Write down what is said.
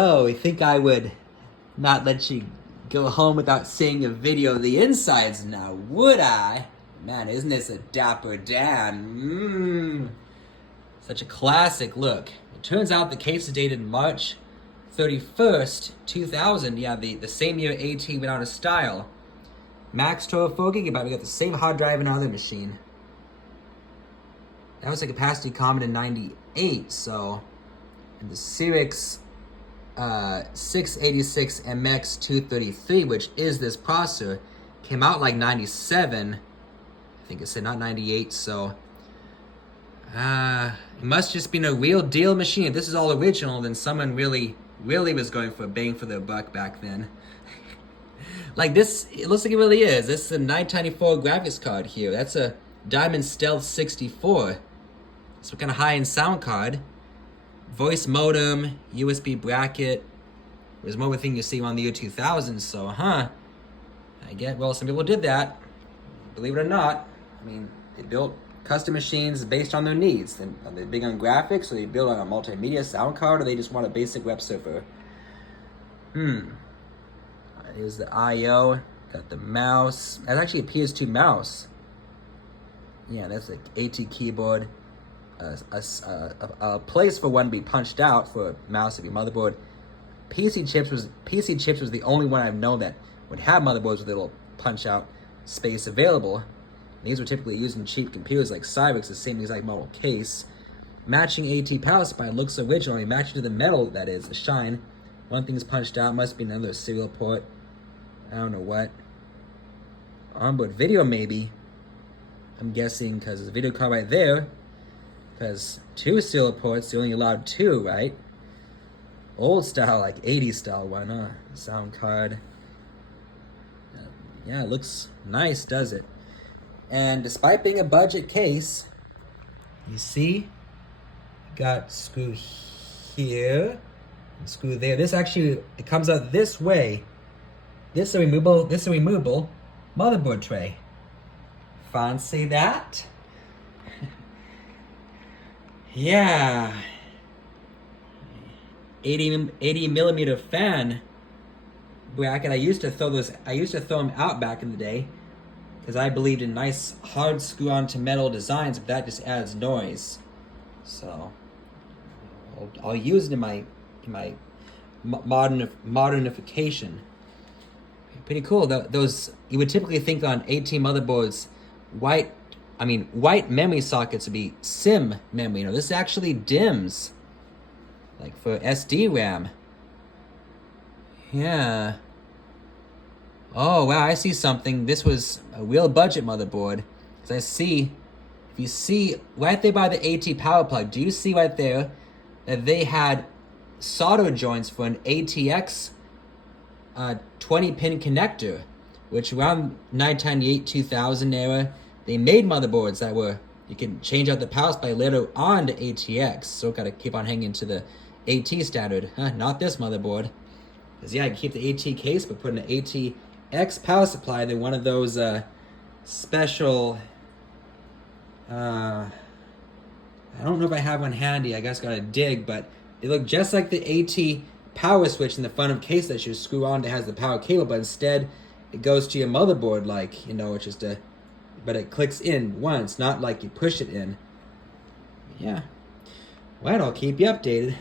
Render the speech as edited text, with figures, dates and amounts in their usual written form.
Oh, I think I would not let you go home without seeing a video of the insides now, would I? Man, isn't this a dapper Dan? Such a classic look. It turns out the case is dated March 31st, 2000. Yeah, the same year AT went out of style. Max 4 gigabyte. We got the same hard drive in our other machine. That was a capacity comment in 98, so... And the Cyrix 686 MX 233, which is this processor, came out like 97. I think it said not 98, so... it must just be a real deal machine. If this is all original, then someone really was going for a bang for their buck back then. Like this, it looks like it really is. This is a 994 graphics card here. That's a Diamond Stealth 64. So kind of high-end sound card. Voice modem, USB bracket. There's more of a thing you see around the year 2000, so I get, well, some people did that. Believe it or not. I mean, they built custom machines based on their needs. Are they big on graphics, or they build on a multimedia sound card, or they just want a basic web server? Here's the I/O. Got the mouse. That's actually a PS2 mouse. Yeah, that's an AT keyboard. A place for one to be punched out for a mouse of your motherboard. PC chips was the only one I've known that would have motherboards with a little punch out space available. These were typically used in cheap computers like Cyrix, the same exact model case. Matching AT power supply looks original. Matching to the metal, that is, the shine. One thing is punched out, must be another serial port. I don't know what. Onboard video, maybe. I'm guessing because there's a video card right there. Because 2 serial ports, you're only allowed 2, right? Old style, like 80s style one, huh? Sound card. Yeah, it looks nice, does it? And despite being a budget case, you see, got screw here, and screw there. This actually, it comes out this way. This is a removable motherboard tray. Fancy that? Yeah. 80 millimeter fan bracket. I used to throw them out back in the day because I believed in nice hard screw onto metal designs, but that just adds noise. So I'll use it in my modernification. Pretty cool. Those you would typically think on AT motherboards, white memory sockets would be SIM memory. This is actually DIMMs, like for SD RAM. Yeah. Oh wow, I see something. This was a real budget motherboard. Cause I see, if you see right there by the AT power plug, do you see right there that they had solder joints for an ATX 20-pin connector, which around 1998-2000 era, they made motherboards that were, you can change out the power supply later on to ATX. So gotta keep on hanging to the AT standard. Not this motherboard. Because yeah, I keep the AT case, but put an ATX power supply. They're one of those special, I don't know if I have one handy. I guess gotta dig, but they look just like the AT power switch in the front of case that you screw on that has the power cable, but instead it goes to your motherboard like, it's just but it clicks in once, not like you push it in. Yeah. Well, I'll keep you updated.